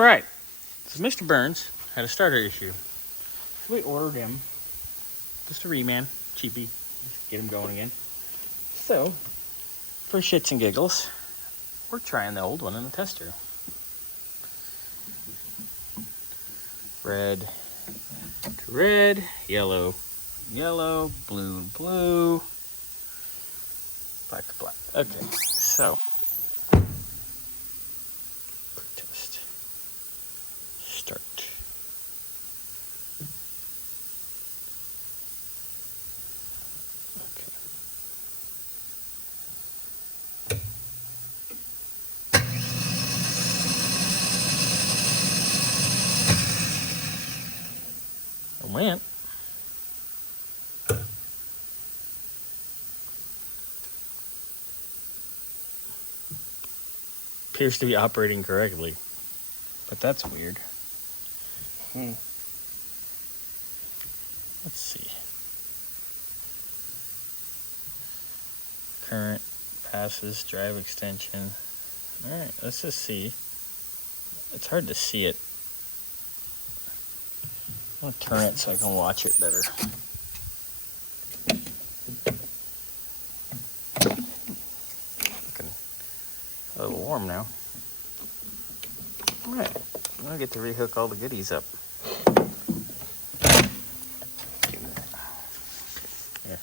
Right, so Mr. Burns had a starter issue. So we ordered him just a reman, cheapy, just get him going again. So, for shits and giggles, we're trying the old one in the tester. Red to red, yellow, yellow, blue, blue, black to black. Okay, so quick test. Start. Okay. It went. Appears to be operating correctly, but that's weird. Let's see. Current, passes, drive extension. Alright, let's just see. It's hard to see it. I'll turn it so I can watch it better. Looking a little warm now. Alright, I'm gonna get to rehook all the goodies up. Here.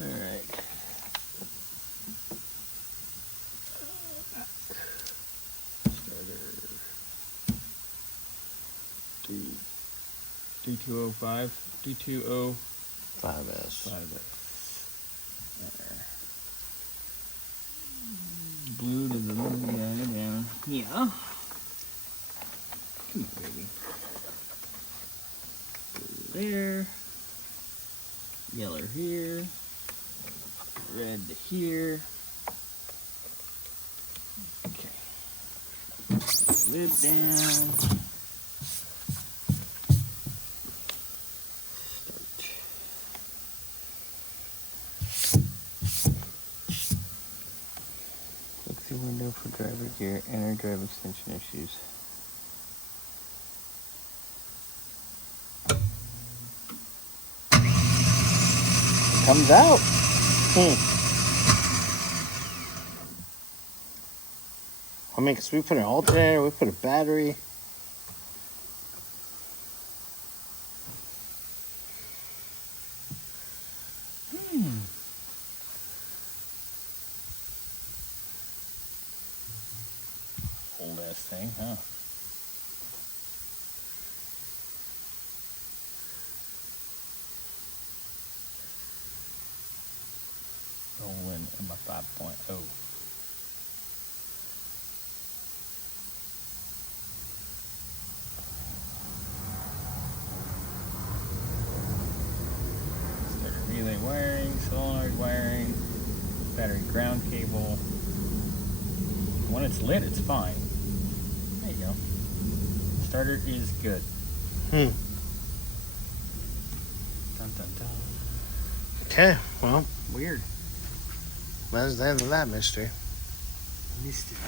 Alright. D205, D205S. Blue to the down. Yeah. Come on, baby. Blue there. Yellow here. Red to here. Okay. Lid down. Window for driver gear, enter drive extension issues. It comes out. I mean, because we put an alternator, we put a battery. Old ass thing, huh? Rolling in my 5.0. Starter relay wiring, solenoid wiring, battery ground cable. When it's lit, it's fine. There you go. Starter is good. Dun, dun, dun. Okay, well, Weird. that's the end of that mystery. Mystery.